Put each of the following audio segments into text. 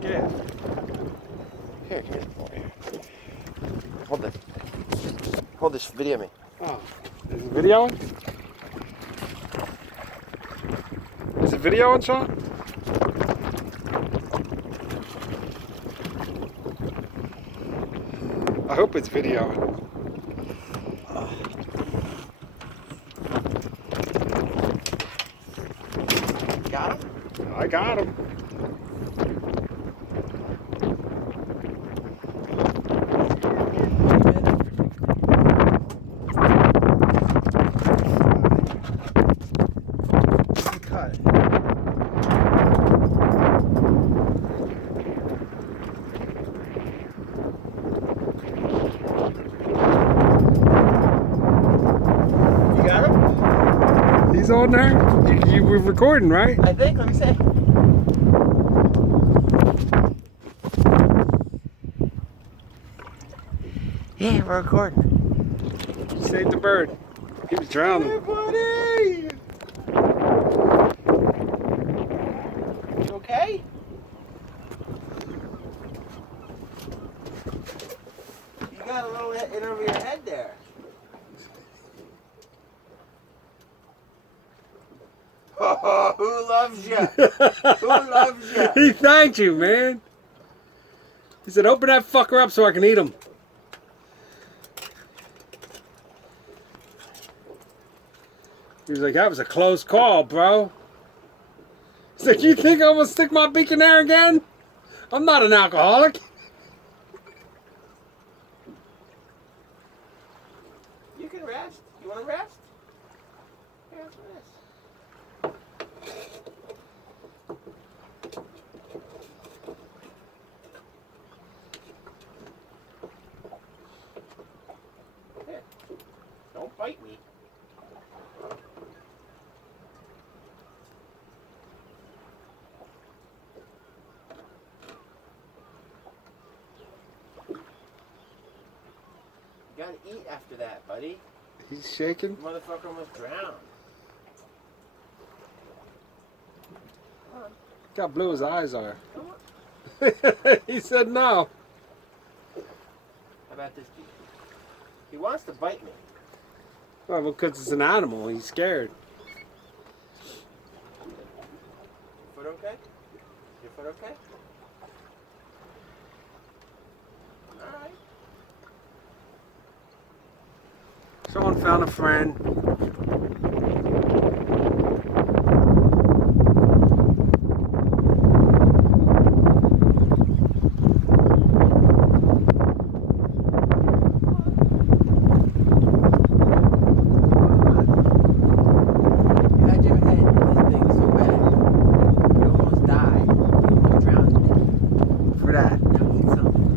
Gas. Here, give me the boy. Hold this. Hold this, video me. Oh, is it videoing? Is it videoing, Sean? I hope it's videoing. Got him? I got him. Cut. You got him? He's on there? You were recording, right? I think, let me see. Yeah, we're recording. Saved the bird. He was drowning. Hey, buddy! You okay? You got a little hit over your head there. Oh, who loves you? Who loves you? He thanked you, man. He said, open that fucker up so I can eat him. He was like, that was a close call, bro. He's like, you think I'm gonna stick my beak in there again? I'm not an alcoholic. You can rest. You want to rest? Here, for this. Here. Don't bite me. You gotta eat after that, buddy. He's shaking. Motherfucker almost drowned. Come on. Look how blue his eyes are. Come on. He said no. How about this dude? He wants to bite me. Well, because it's an animal. He's scared. Your foot okay? Your foot okay? Alright. Someone found a friend. You had your head in this thing so bad. You almost died. You almost drowned me. For that. Now eat something.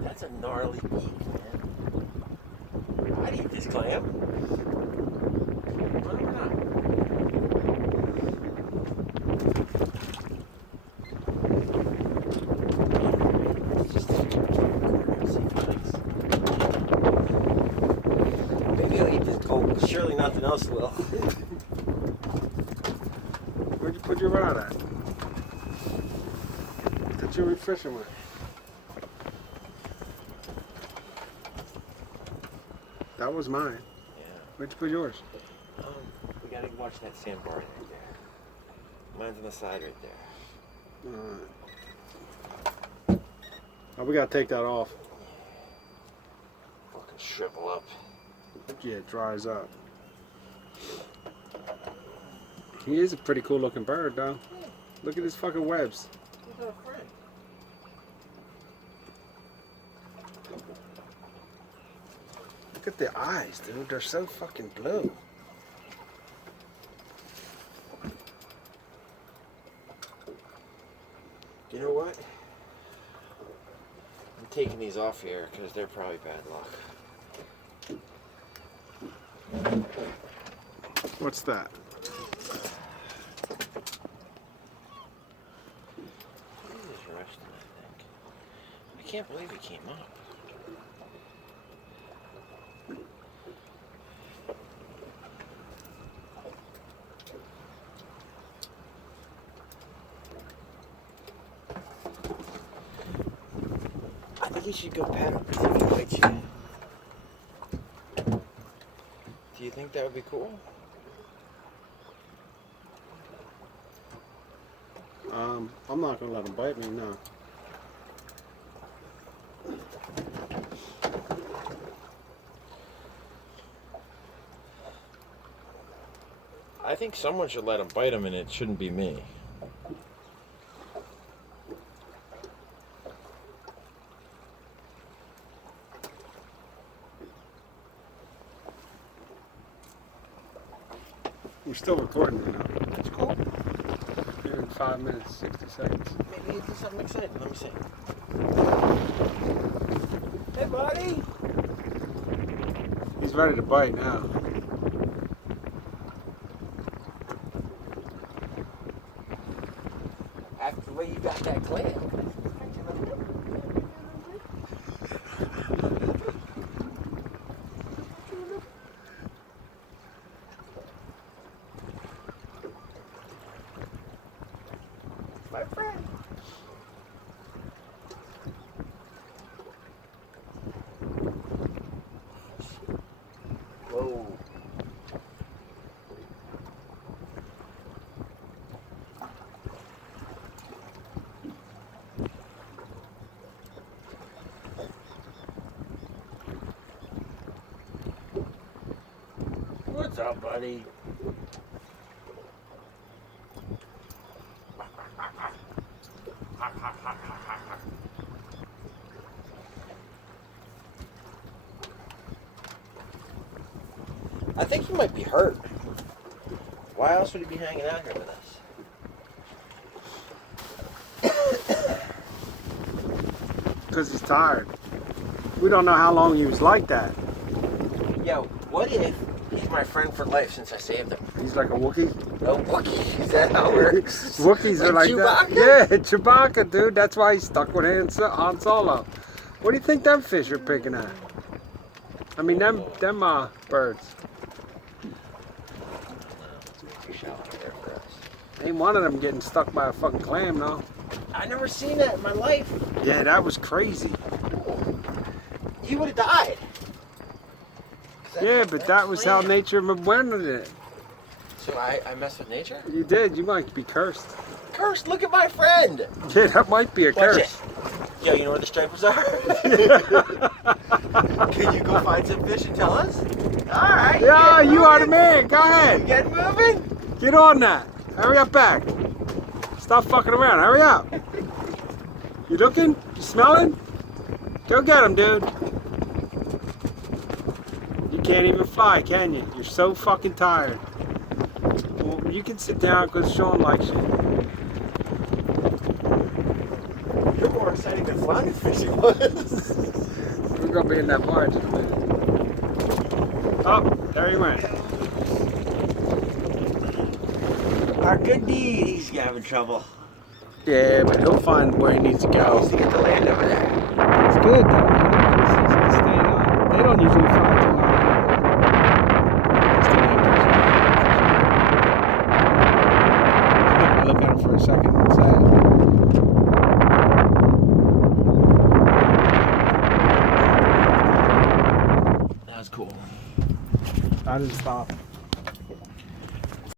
That's a gnarly beak, man. I'd eat this clam. Run around. Maybe I'll eat this cold. Surely nothing else will. Where'd you put your rod at? That you were fishing with. That was mine. Yeah. Where'd you put yours? We gotta watch that sandbar right there. Mine's on the side right there. Oh, we gotta take that off. Fucking shrivel up. Yeah, it dries up. He is a pretty cool looking bird, though. Look at his fucking webs. He's not a friend. Look at the eyes, dude. They're so fucking blue. You know what? I'm taking these off here because they're probably bad luck. What's that? He just rushed him, I think. I can't believe he came up. you should go pet him. See if he bites you. Do you think that would be cool? I'm not gonna let him bite me, no. I think someone should let him bite him, and it shouldn't be me. We're still recording, you know. That's cool. Here in 5 minutes, 60 seconds. Maybe it's something exciting. Let me see. Hey, buddy. He's ready to bite now. After the way you got that clam. My friend. Whoa. What's up, buddy? I think he might be hurt. Why else would he be hanging out here with us? Because he's tired. We don't know how long he was like that. Yo, what if he's my friend for life since I saved him? He's like a Wookiee. A Wookiee? Is that how it works? Wookiees are like Chewbacca? that. Yeah, Chewbacca, dude. That's why he's stuck with Han Solo. What do you think them fish are picking at? I mean, them birds. Ain't one of them getting stuck by a fucking clam, though. I never seen that in my life. Yeah, that was crazy. He would have died. Yeah, but that was how nature wanted it. So I messed with nature? You did. You might be cursed. Cursed? Look at my friend. Yeah, that might be a Watch curse. it. Yo, you know where the stripers are? Can you go find some fish and tell us? Alright. Yeah, you are the man. Go You ahead. get moving? Get on that. Hurry up back. Stop fucking around. Hurry up. You looking? You smelling? Go get him, dude. You can't even fly, can you? You're so fucking tired. Well, you can sit down because Sean likes you. You're more exciting than flounder fishing was. We're going to be in that barge in a minute. Oh, there he went. Our good deed, he's having trouble. Yeah, but he'll find where he needs to go. To get the land over there. It's good, though. He's staying on. They don't usually fly too high. I look at him for a second and say, That was cool. I didn't stop.